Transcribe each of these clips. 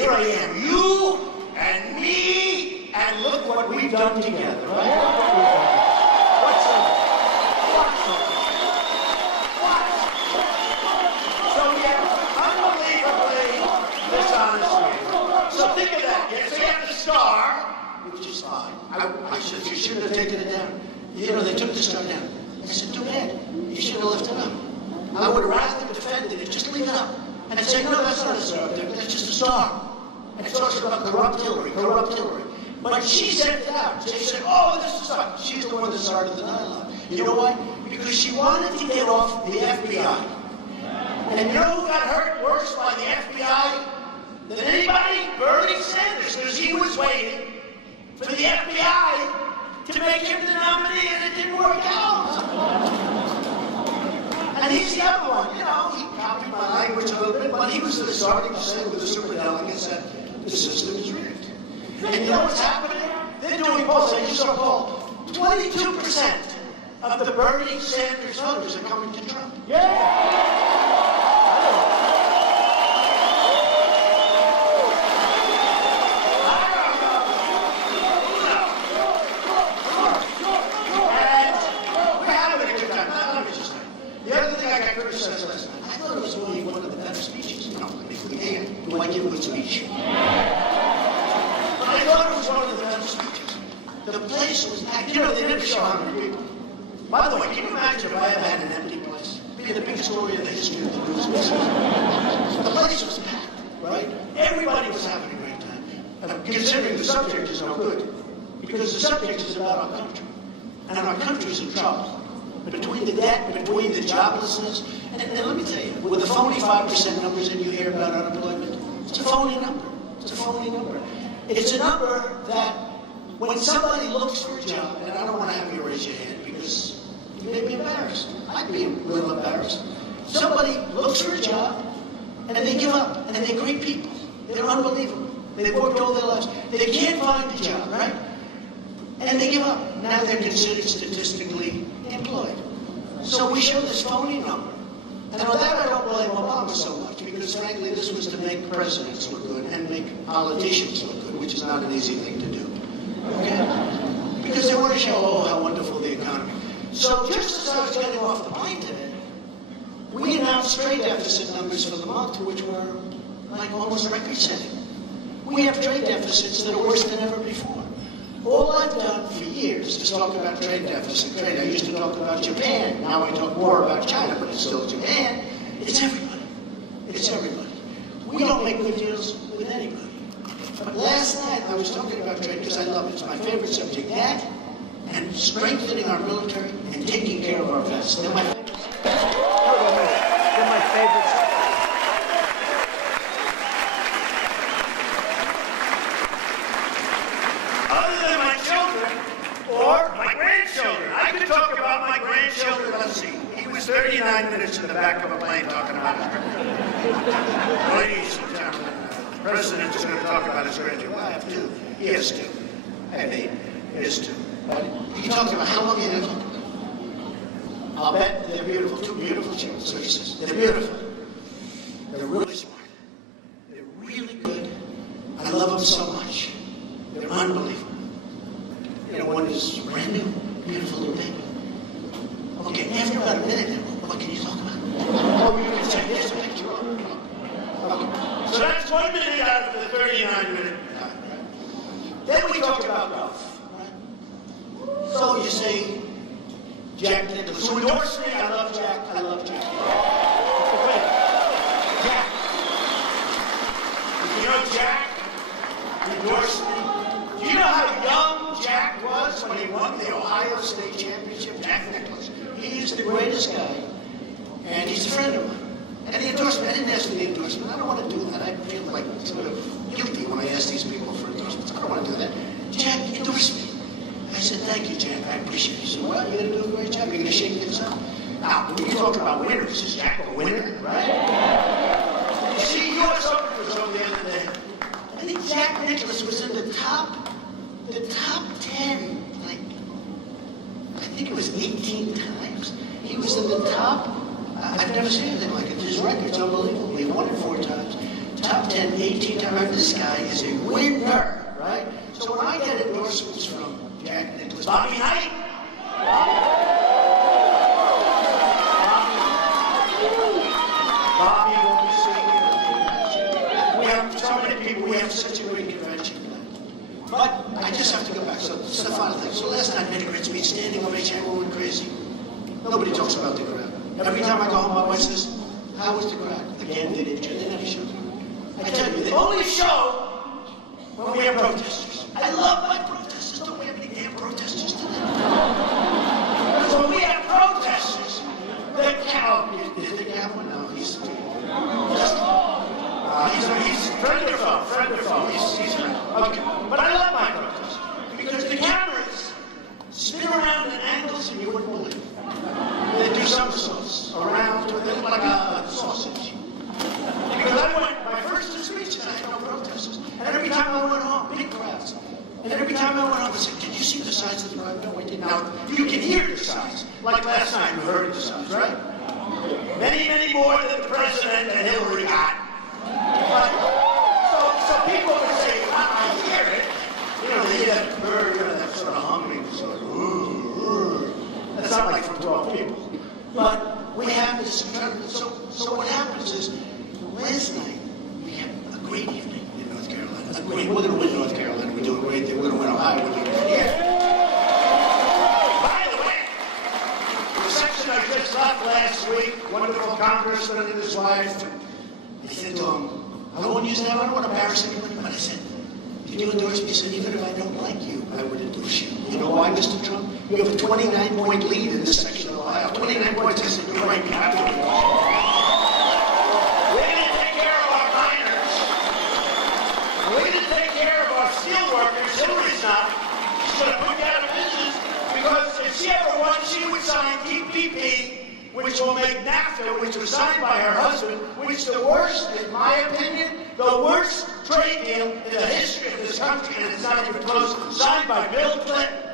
here I am, you and me, and look what we've done together, right? What's up? So we have unbelievably dishonest people. So think of that. Yes, they have the star, which is fine. You shouldn't have taken it down. You know, they took the star down. I said, too bad. You should have left it up. I would rather defend it and just leave it up. And say, no, that's not a star up there. That's just a star. And it talks about corrupt Hillary. But she sent it out. She said, oh, this is a star. She's the one that started the dialogue. You know why? Because she wanted to get off the FBI. And you know who got hurt worse by the FBI than anybody? Bernie Sanders, because he was waiting for the FBI to make him the nominee, and it didn't work out. And he's the other one, you know, he copied my language a little bit, but he was starting to say with the superdelegates that the system is rigged. And you know what's happening? They're doing polls, I just saw a poll. 22% of the Bernie Sanders voters are coming to Trump. Yeah! I thought it was only one of the better speeches. No, do I give a good speech? But I thought it was one of the better speeches. The place was packed. You know, they never show how many people. By the way, can you imagine if I ever had an empty place? It'd be the biggest story in the history of the news business. The place was packed, right? Everybody was having a great time. And considering the subject is no good. Because the subject is about our country. And our country's in trouble. Between the debt, between the joblessness, and let me tell you, with the phony 5% numbers that you hear about unemployment, it's a phony number. It's a phony number. It's a number that when somebody looks for a job, and I don't want to have you raise your hand because you may be embarrassed. I'd be a little embarrassed. Somebody looks for a job, and they give up, and they're great people. They're unbelievable. They've worked all their lives. They can't find a job, right? And they give up. Now they're considered statistically employed. So we show this phony number. And on that I don't blame Obama so much, because frankly this was to make presidents look good and make politicians look good, which is not an easy thing to do. Okay? Because they want to show, oh, how wonderful the economy. So just as I was getting off the plane today, we announced trade deficit numbers for the month, which were like almost record-setting. We have trade deficits that are worse than ever before. All I've done for years is talk about trade deficit. I used to talk about Japan. Now I talk more about China, but it's still Japan. It's everybody. It's everybody. We don't make good deals with anybody. But last night I was talking about trade because I love it. It's my favorite subject. That and strengthening our military and taking care of our vets. They're my favorites. They're my favorites. Or my grandchildren. I could talk about my grandchildren. Let's see. He was 39 minutes in the back of a plane talking about his grandchildren. Ladies and gentlemen, the president is going to talk about his grandchildren. Well, I have two. He has two. I have eight. He has two. But he talks about how long he lives. I'll bet they're beautiful. Two beautiful children. So he says, they're beautiful. They're really smart. They're really good. I love them so much. They're unbelievable. You know, one is brand new, beautiful little baby. Okay, after about a minute, what can you talk about? Oh, you can say, here's a picture of it. Okay. So that's 1 minute out of the 39-minute time, right? Then we talk about golf, right? So you say, Jack Nicklaus, who endorsed me, I love Jack, I love Jack. Jack. You know Jack endorsed me? Do you know how young Jack was when he won the Ohio State Championship? Jack Nicklaus. He is the greatest guy, and he's a friend of mine. And the endorsement, I didn't ask for the endorsement. I don't want to do that. I feel like sort of guilty when I ask these people for endorsements. I don't want to do that. Jack endorsed me. I said, thank you, Jack. I appreciate it. He said, well, you're going to do a great job. You're going to shake things up. Now, when you talk about winners, is Jack a winner, right? You see, U.S. Open was over the other day. I think Jack Nicklaus was in the top 10, like, I think it was 18 times. He was in the top. I've never seen anything like it. His record's unbelievable. He won it 4 times. top 10, 18 times. This guy is a winner, right? So when I get endorsements from Jack Nicklaus, Bobby Knight, Bobby will be singing. We have so many people. We have such a great convention tonight. But I just have to go back. So this is the final thing. So last night, many great speech, standing ovation, everyone went crazy. Nobody talks about the crowd. Every time I go home, my wife says, "How was the crowd?" Again, they didn't show. They never showed. I tell you, they only show when we have protesters. I love my protesters. Don't we have any damn protesters tonight? Because when we have protesters, the cow. Did the cow? No, he's friend or foe. Friend or foe. He's friend. Okay. But I love my protesters because the cameras spin around in angles and you wouldn't believe. They do somersaults around with it like a sausage. Because I went, my first two speeches, I had no protesters. And every time I went home, big crowds. And every time I went home, I said, "Did you see the size of the crowd?" No, I didn't. Now, you can hear the size. Like last night, you heard the size, right? Many, many more than the president and Hillary got. But, so people would say, I hear it. You know, they hear that bird, that sort of humming. Sort of, that's not like from 12 people. But we have this incredible, so what happens is, last night, we had a great evening in North Carolina. We're going to win North Carolina. We're doing great. We're going to win Ohio. We're doing great here. By the way, the section I just left last week, wonderful congressman and his wife, I said to him, I won't use that. I don't want to embarrass anybody, but I said, "Can you endorse me?" He said, "Even if I don't like you, I would endorse you." You know why, Mr. Trump? You have a 29-point lead in this section of Ohio. 29 points. I said, "You're right. You have to endorse me." We're going to take care of our miners. We're going to take care of our steel workers. Hillary's not. She's going to put you out of business because if she ever won, she would sign TPP, which will make NAFTA, which was signed by her husband, which is the worst, in my opinion, the worst trade deal in the history of this country, and it's not even close, signed by Bill Clinton.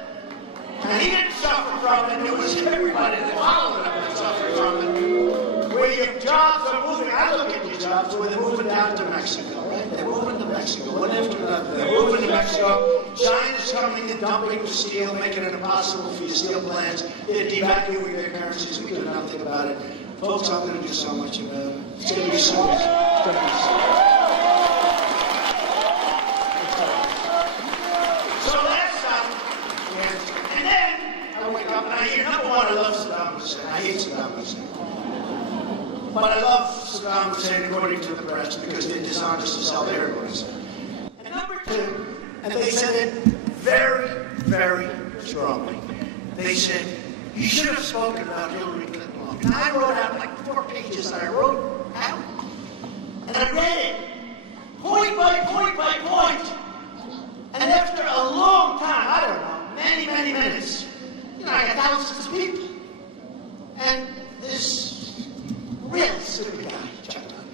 And he didn't suffer from it. It was everybody that followed him that suffered from it. Where your jobs are moving, I look at your jobs where they're moving down to Mexico, right? They're moving to Mexico, one after another. They're moving to Mexico. China's coming and dumping the steel, making it impossible for your steel plants. They're devaluing their currencies. We do nothing about it. Folks, I'm going to do so much about it. It's going to be so much. It's going to be so much. So last time, and then I wake up and I hear, number one, I love Saddam Hussein. I hate Saddam Hussein. But I love Saddam Hussein according to the press because they're dishonest to sell their goods. And number two, and they said it very, very strongly. They said, "You should have spoken about Hillary Clinton longer." And I wrote out like 4 pages that I wrote out. And I read it, point by point by point. And after a long time, I don't know, many, many minutes, you know, I got thousands of people. And this real stupid guy, Chuck Dunn.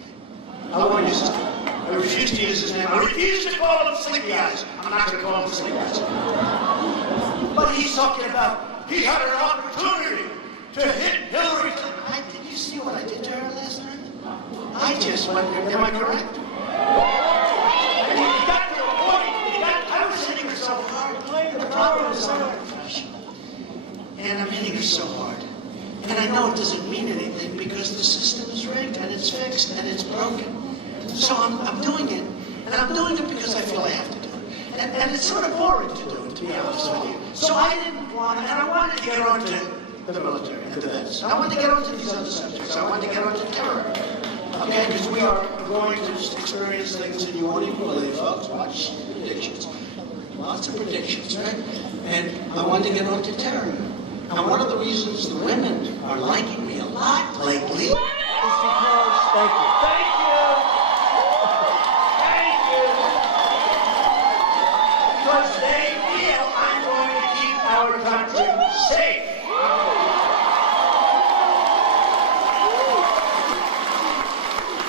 I won't use his name. I refuse to use his name. I refuse to call him Sleepy Eyes. I'm not going to call him Sleepy Eyes. But he's talking about he had an opportunity to hit Hillary Clinton. Did you see what I did to her last night? I just went there. Am I correct? And he got to a point. I was hitting her so hard. The problem is I'm a professional. And I'm hitting her so hard. And I know it doesn't mean anything because the system is rigged and it's fixed and it's broken. So I'm doing it. And I'm doing it because I feel I have to do it. And it's sort of boring to do it, to be honest with you. So I didn't want to, and I wanted to get on to the military and defense. I wanted to get on to these other subjects. I wanted to get on to terror. Okay, because we are going to just experience things that you won't even believe, folks. Watch the predictions. Lots of predictions, right? And I wanted to get on to terror. And one of the reasons the women are liking me a lot lately is because, thank you. Because they feel I'm going to keep our country safe.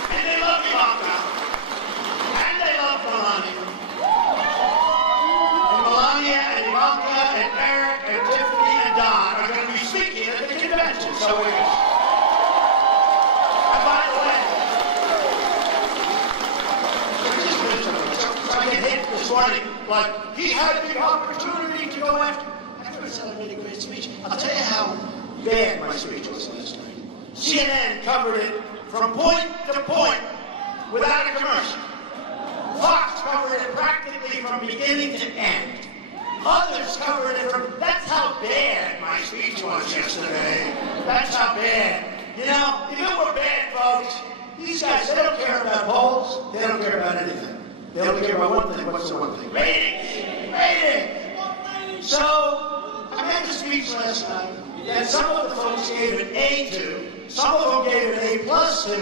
And they love Ivanka. And they love Melania. And Melania and Ivanka and Eric and Tiffany and Don are going to be speaking at the convention. So we're going to... And by the way, hit this morning, like, he had the opportunity to go after I said I made a great speech. I'll tell you how bad my speech was last night. CNN covered it from point to point without a commercial. Fox covered it practically from beginning to end. Others covered it from... That's how bad my speech was yesterday. That's how bad. You know, if it were bad, folks, these guys, they don't care about polls. They don't care about anything. They only care about one thing. What's the one thing? Ratings! Ratings! So... I made a speech last night that some of the folks gave an A to, some of them gave an A+ to,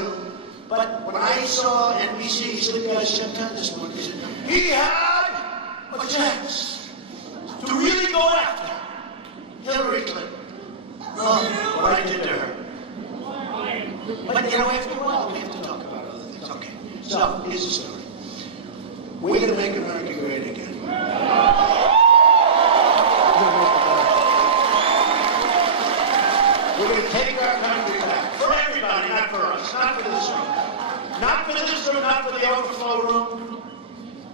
but when I saw NBC Sleep Guy's Check Time this morning, he had a chance to really go after Hillary Clinton. Oh, what I did to her. But you know, after a while, we have to talk about other things. Okay, so here's the story. We're going to make America great again. We're going to take our country back. For everybody, not for us. Not for this room. Not for this room, not for the overflow room.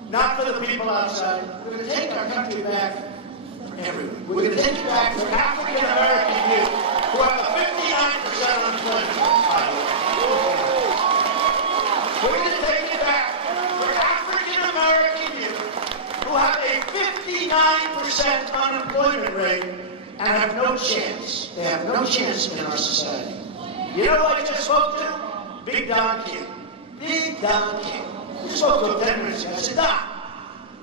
Not for the people outside. We're going to take our country back for everyone. We're going to take it back for African American youth who have a 59% unemployment. We're going to take it back for African American youth who have a 59% unemployment rate and have no chance. They have no chance in our society. You know who I just spoke to? Big Don King. Big Don King. I spoke to him 10 minutes ago. I said, Don,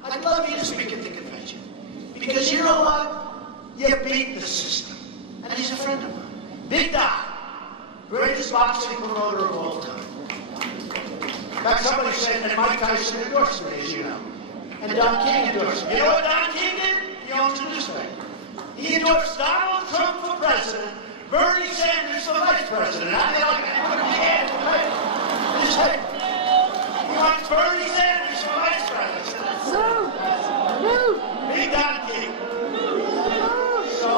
I'd love you to speak at the convention. Because you know what? You beat the system. And he's a friend of mine. Big Don, greatest boxing promoter of all time. In fact, somebody said that Mike Tyson endorsed me, as you know. And Don King endorsed me. You know what Don King did? He owns a newspaper. He endorsed Donald Trump for president, Bernie Sanders for vice president. How do you like that? Put the ad, right? Just like, he wants Bernie Sanders for vice president. Big Don King. So...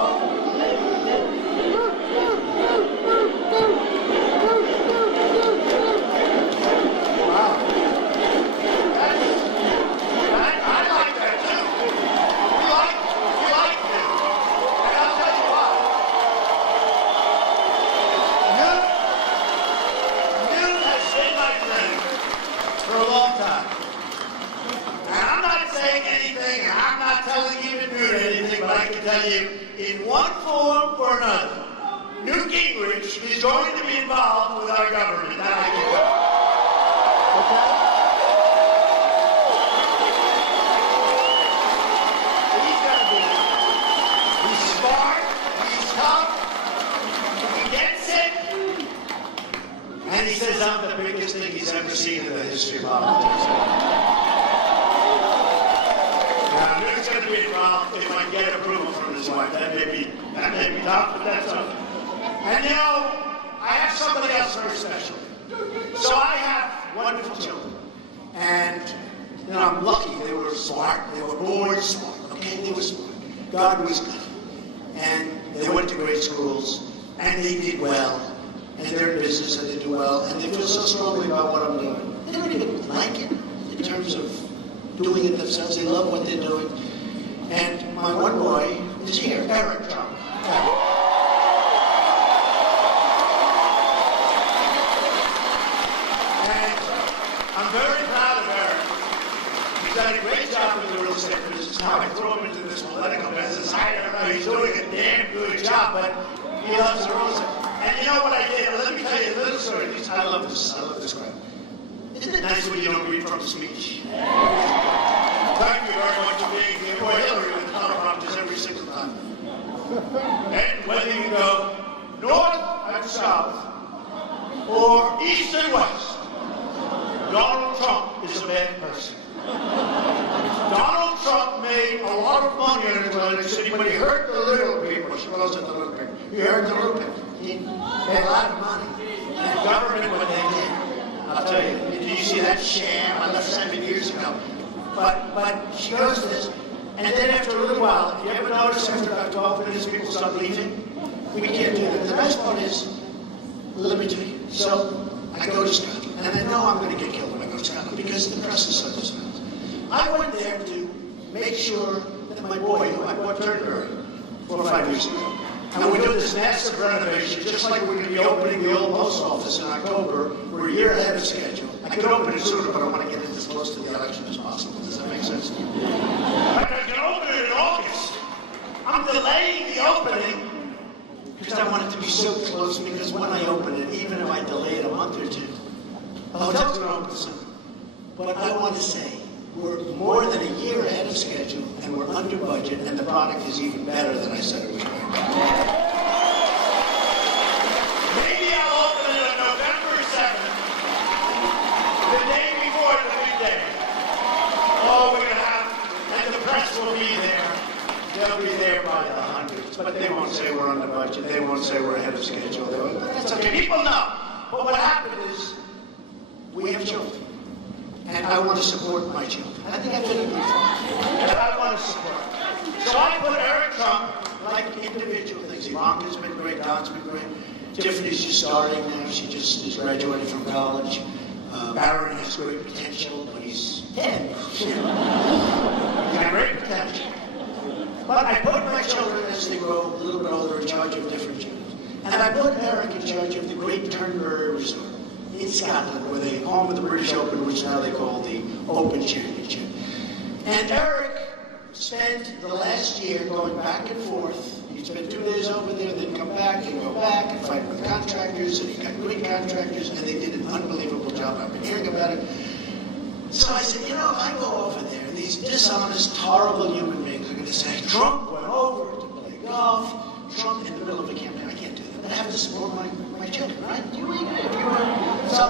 I can tell you, in one form or another, Newt Gingrich is going to be involved with our government. That I can tell you. Okay? He's going to be. He's smart. He's tough. He gets it. And he says I'm the biggest thing he's ever seen in the history of politics. Newt's going to be involved if I can get approval from his wife. That may be tough, but that's okay. And you know, I have somebody else very special. So I have wonderful children. And, you know, I'm lucky. They were smart. They were born smart. Okay? They were smart. God was good. And they went to great schools. And they did well. And they're in business and they do well. And they feel so strongly about what I'm doing. They don't even like it in terms of doing it themselves. They love what they're doing. And my one boy is here, Eric Trump. And I'm very proud of Eric. He's done a great job in the real estate business. Now I throw him into this political business. I don't know. He's doing a damn good job, but he loves the real estate. And you know what I did? Let me tell you a little story. I love this crowd. Isn't it nice when you don't read from the speech? Thank you very much for being here. Boy, Hillary with teleprompters every single time. And whether you go north and south or east and west, Donald Trump is a bad person. Donald Trump made a lot of money in Atlantic City, but he hurt the little people. She wasn't the little people. He hurt the little people. He made a lot of money. And government, what they did, I'll tell you. Did you see that sham? I left 7 years ago. But she goes to this, and then after a little while, if you ever notice after about 12 minutes, people start leaving, we can't do that. The best part is, let me tell you. So I go to Scotland, and I know I'm going to get killed when I go to Scotland because the press is so dishonest. I went there make sure that my boy, who I bought Turnberry 4 or 5 years ago, and we're doing this massive renovation, just like we're going to be opening the old post office in October. We're a year ahead of schedule. I could open it sooner, but I want to get it as close to the election as possible. Does that make sense? I can open it in August. I'm delaying the opening because I want it to be so close, because when I open it, even if I delay it a month or two, the hotel's going to open soon. But I want to say, we're more than a year ahead of schedule, and we're under budget, and the product is even better than I said it was going to be. Maybe I'll open it on November 7th, the day before the big day. Oh, we're going to have, and the press will be there. They'll be there by the hundreds, but they won't say we're under budget. They won't say we're ahead of schedule. But that's okay. People know. But what happened is, we have children. And I want to support my children. I think I've been a good father. And I want to support them. So I put Eric Trump, like individual things. Ivanka's been great, Don's been great. Tiffany's just starting now. She just is graduating from college. Barron has great potential, but he's 10. He's got great potential. But I put my children, as they grow a little bit older, in charge of different children. And I put Eric in charge of the Great Turnberry Resort in Scotland, where they home of the British Open, which now they call the Open Championship. And Eric spent the last year going back and forth. He'd spend 2 days over there, then come back and go back and fight with contractors, and he got great contractors, and they did an unbelievable job. I've been hearing about it. So I said, if I go over there, these dishonest, horrible human beings are going to say, Trump went over to play golf, Trump in the middle of a campaign. I can't do that. But I have to support my children, right? So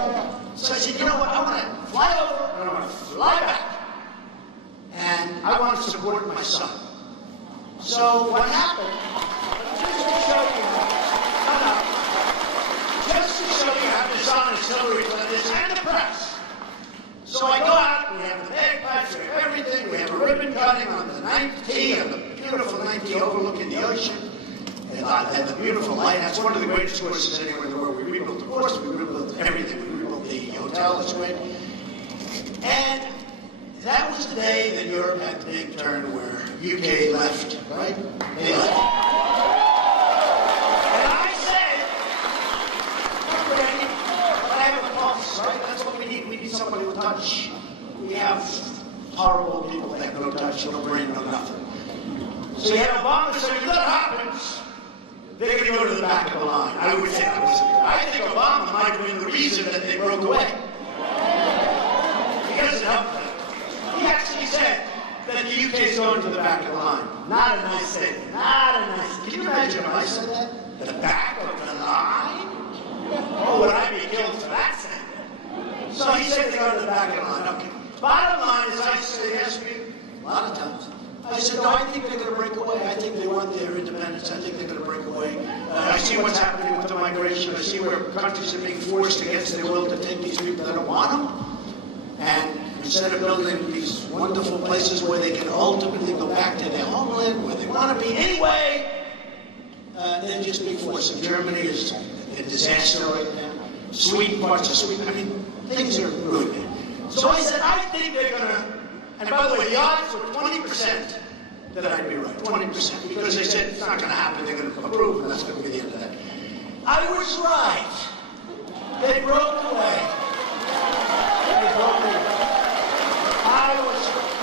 I said, I want to fly over, and I want to fly back. And I want to support my son. So what happened, just to show you how dishonest Hillary Clinton is, and the press. So I go out, we have the bagpipes, we have everything, we have a ribbon cutting on the 9th tee, on the beautiful 9th tee overlooking the ocean, and the beautiful lighthouse. One of the greatest courses anywhere in the world. We rebuilt the course, we rebuilt everything, we rebuilt the hotel, it's great. And that was the day that Europe had the big turn where UK left, right? They left. And I said, we're ready, but I have a pulse, right? That's what we need. We need somebody with touch. We have horrible people that have no touch, no brain, no nothing. So you had Obama saying, if that happens, they're going to go to the back of the line. I would say that was, I think Obama might have been the reason that they broke away. He doesn't help them. He actually said that the UK is going to the back of the line. Not a nice thing. Not a nice thing. Can you imagine if I said that? The back of the line? Oh, would I be killed for that statement? So he said they go to the back of the line. Okay. Bottom line is, I say, he asked me a lot of times. I said, no, I think they're going to break away. I think they want their independence. I think they're going to break away. I see what's happening with the migration. I see where countries are being forced against their will to take these people that don't want them. And instead of building these wonderful places where they can ultimately go back to their homeland, where they want to be anyway, they're just being forced. And Germany is a disaster right now. Sweden, parts of Sweden. I mean, things are really bad. So I said, I think they're going to, and by the way, the odds were 20% that I'd be right, 20%, because they said it's not going to happen, they're going to approve, and that's going to be the end of that. I was right. They broke away. They broke away. I was right.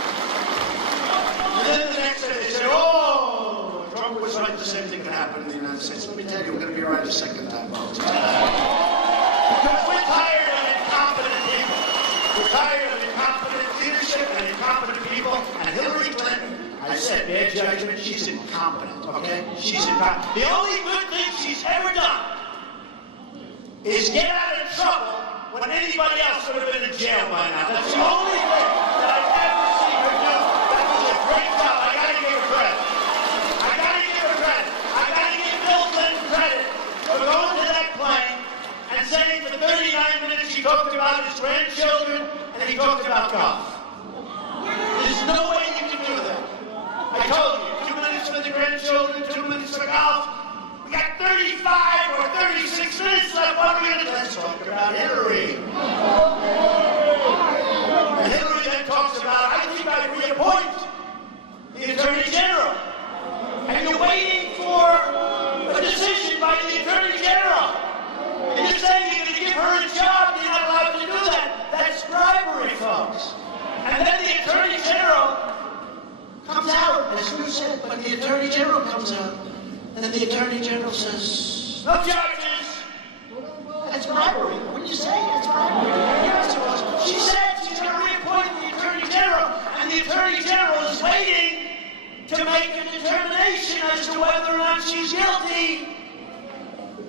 And then the next day they said, oh, Trump was right, the same thing could happen in the United States. Let me tell you, we're going to be right a second time. Because we're tired of incompetent people. We're tired of incompetent leadership and incompetent people. And Hillary Clinton, I said bad judgment, she's incompetent, okay? She's incompetent. The only good thing she's ever done is get out of trouble when anybody else would have been in jail by now. That's the only thing that I've ever seen her do. That was a great job. I gotta give her credit. I gotta give her credit. I gotta give Bill Clinton credit for going to that plane and saying for 39 minutes he talked about his grandchildren and he talked about golf. There's no way you can do that. I told you, 2 minutes for the grandchildren, 2 minutes for golf. We got 35 or 36 minutes left. What are we going to do? Let's talk about Hillary. And Hillary Attorney General. And you're waiting for a decision by the Attorney General. And you're saying you're going to give her a job, you're not allowed to do that. That's bribery, folks. And then the Attorney General comes out, as you said, but the Attorney General comes out, and then the Attorney General says, no charges. That's bribery. Wouldn't you say it's bribery? Yes, it was. She said she's going to reappoint the Attorney General, and the Attorney General is waiting to make a determination as to whether or not she's guilty.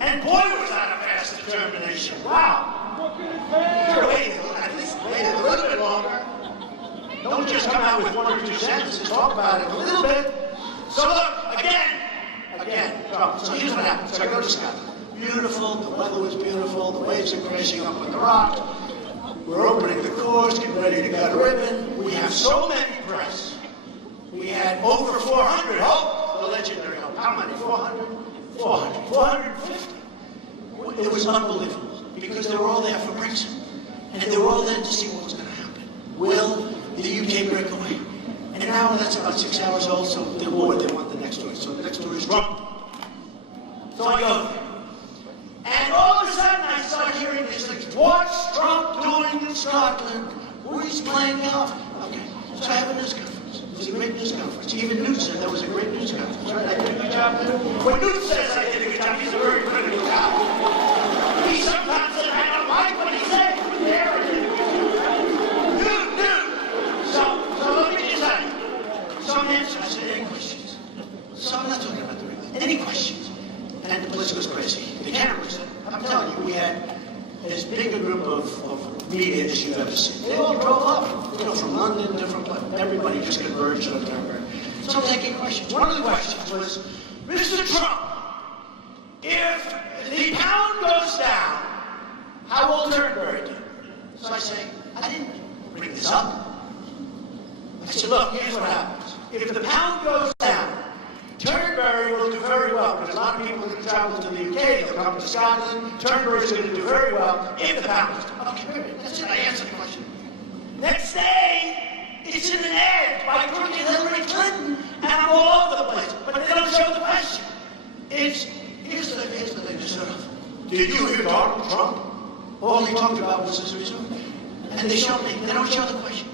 And boy, was that a fast determination. Wow. At least wait a little bit longer. Don't just come out with one or two sentences. Talk about it a little bit. So look, again, trouble. So here's what happened. So I go to Scotland. Beautiful, the weather was beautiful, the waves are crashing up on the rock. We're opening the course, getting ready to cut a ribbon. We have so many press. We had over 400 Hope, the legendary Hope. How many? 400? 400. 450. It was unbelievable because they were all there for Brexit. And they were all there to see what was going to happen. Will the UK break away? And now that's about 6 hours old, so they're bored. They want the next story. So the next story is Trump. So I go there. And all of a sudden I start hearing these things. What's Trump doing in Scotland? Who he's playing golf? Okay, so I have a news conference. It was a great news conference. Even Newt said that was a great news conference, right? I did a good job there. When Newt says I did a good job, he's a very critical guy. He sometimes said, I don't like what he said. There it is. Newt. So let me just tell you. Some answers, I said, any questions? So I'm not talking about the real. Any questions? And the place was crazy. The cameras, I'm telling you, we had as big a group of media as you've ever seen. They all drove up, from London, different places. Everybody just converged on Turnberg. So I'm taking questions. One of the questions was, Mr. Trump, if the pound goes down, how will Turnberg do? So I say, I didn't bring this up. I said, look, here's what happens. If the pound goes down, Turnberry will do very well, because a lot of people are going to travel to the UK, they'll come to Scotland. Turnberry is going to do very well if the pound goes down. Okay, period. That's it. I answered the question. Next day, it's in an ad by crooked Hillary Clinton, and I'm all over the place. But they don't show the question. Here's the thing to sort of, did you hear Donald Trump? All he talked about was his resume. And they show me. They don't show the question.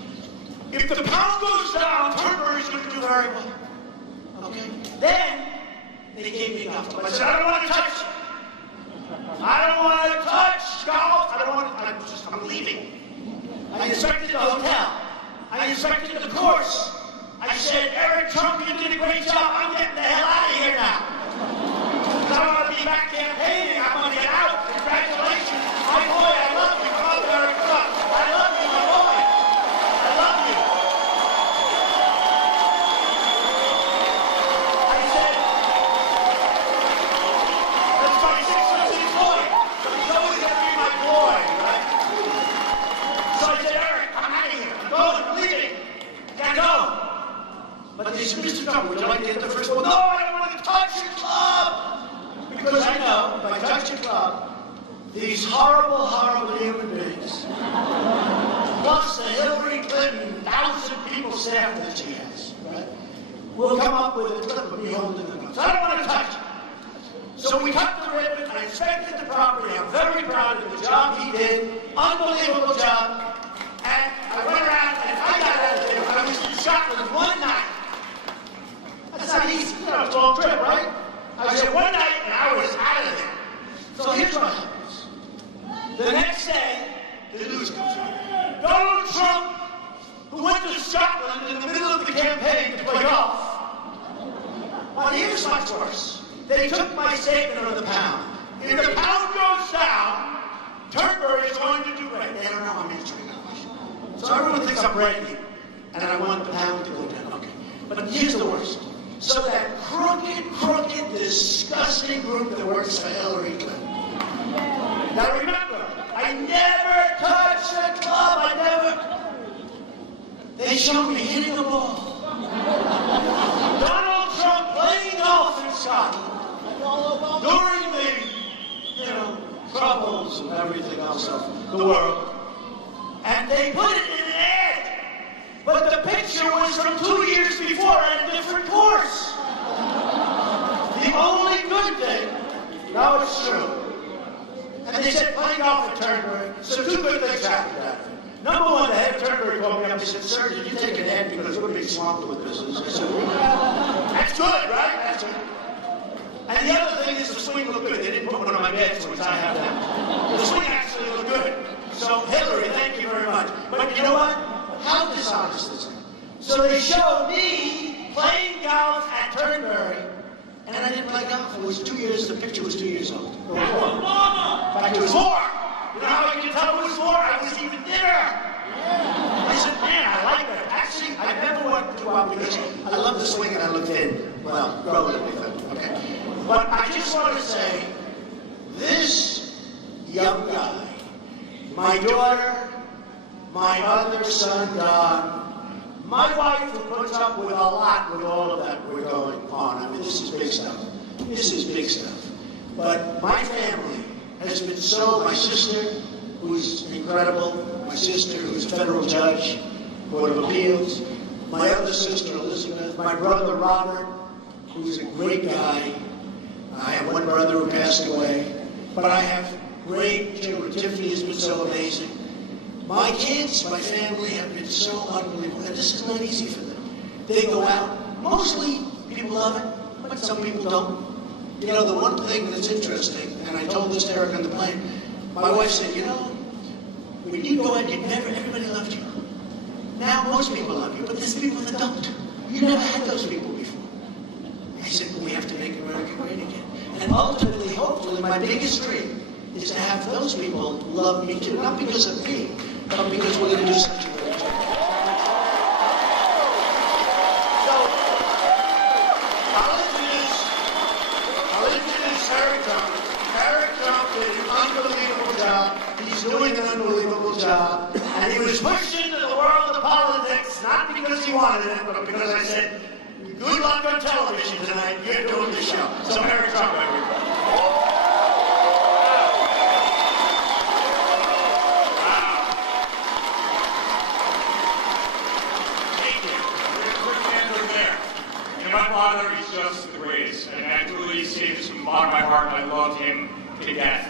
If the pound goes down, Turnberry is going to do very well. Okay? Then, they gave me golf. I said, I don't want to touch it. I don't want to touch golf. I'm leaving. I inspected the hotel. I inspected the course. I said, Eric Trump, you did a great job. I'm getting the hell out of here now. Because I want to be back campaigning. I want to get out. Congratulations. My boy, I love you. I love Eric Trump. I love you, my boy. I love you. But they said, Mr. Trump, would you like to hit the first one? No, I don't want to touch your club! Because I know, if I touch your club, these horrible, horrible human beings, plus the Hillary Clinton 1,000 people staff that she has, right, will come up with a clip of me holding the gun. So I don't want to touch it. So we cut the ribbon, I inspected the property, I'm very proud of the job he did, unbelievable job, and I went around and I got out of there when I was in Scotland one night. That's not easy. It's a long trip, right? I said one night and I was out of there. So here's what happens. The next day, the news comes out. Donald Trump, who went to Scotland in the middle of the campaign to play golf. But here's much worse. They took my statement on the pound. If the pound goes down, Turnberry is going to do great. They don't know I'm answering that question. So everyone thinks I'm ready, and I want the pound to go down. Okay. But here's the worst. So that crooked, disgusting group that works for Hillary Clinton. Now remember, I never touched the club. They showed me hitting the ball. Donald Trump playing golf in Scotland during the, troubles and everything else of the world. And they put it in an ad. But the picture picture was from 2 years before at a different course. The only good thing, now it's true. And they said, playing golf at Turnberry, so 2 good things happened out of it. Number 1, the head of Turnberry called me up and said, sir, did you take a nap because we're being swamped with business? I said, well, that's good, right? That's good. And the other thing is the swing looked good. They didn't put one on my bed, so I have that. The swing actually looked good. So, Hillary, thank you very much. But you know what? How dishonest is it? So they showed me playing golf at Turnberry, and I didn't play golf. It was 2 years, the picture was 2 years old. Or more. In fact, it was more. You know how I can tell it was more? I was even thinner. I said, man, I like that. Actually, I never wanted to go out because I love the swing and I look thin. Well, relatively thin, okay. But I just want to say, this young guy, my daughter, my other son, Don, my wife who puts up with a lot with all of that we're going on. I mean, this is big stuff. This is big stuff. But my family has been so, my sister, who's incredible, my sister, who's a federal judge, Board of Appeals, my other sister, Elizabeth, my brother, Robert, who's a great guy. I have one brother who passed away, but I have great children. Tiffany has been so amazing. My kids, my family have been so unbelievable, and this is not easy for them. They go out, mostly people love it, but some people don't. You know, the one thing that's interesting, and I told this to Eric on the plane, my wife said, you know, when you go out, everybody loved you. Now most people love you, but there's people that don't. You never had those people before. I said, well, we have to make America great again. And ultimately, hopefully, my biggest dream is to have those people love me too. Not because of me, but because we're going to do such a great job. So, I'll introduce Eric Trump. Eric Trump did an unbelievable job. He's doing an unbelievable job. And he was pushed into the world of politics, not because he wanted it, but because I said, good luck on television tonight. You're doing the show. So Eric Trump, everybody. Wow. Thank you. Quick answer there. You know, my father is just the greatest. And I truly say this from the bottom of my heart. I love him to death.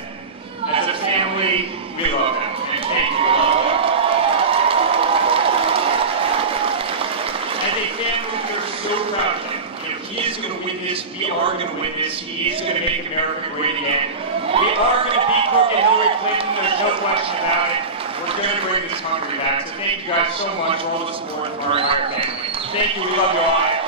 As a family, we love him. And thank you. As a family, we're so proud of him. You know, he is going to win this. We are going to win this. He is going to make America great again. We are going to beat Crooked Hillary Clinton. There's no question about it. We're going to bring this country back. So thank you guys so much for all the support from our entire family. Thank you. We love you all.